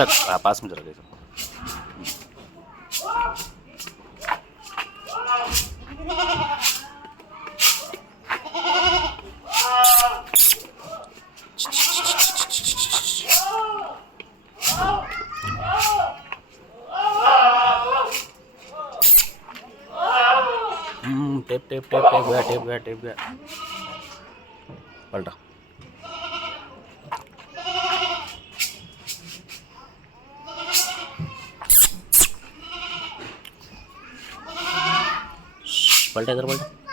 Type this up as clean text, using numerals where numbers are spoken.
रख पास में रखेगा। टेप टेप टेप टेप गया टेप गया टेप गया। पलटा पलटा इधर पलटा।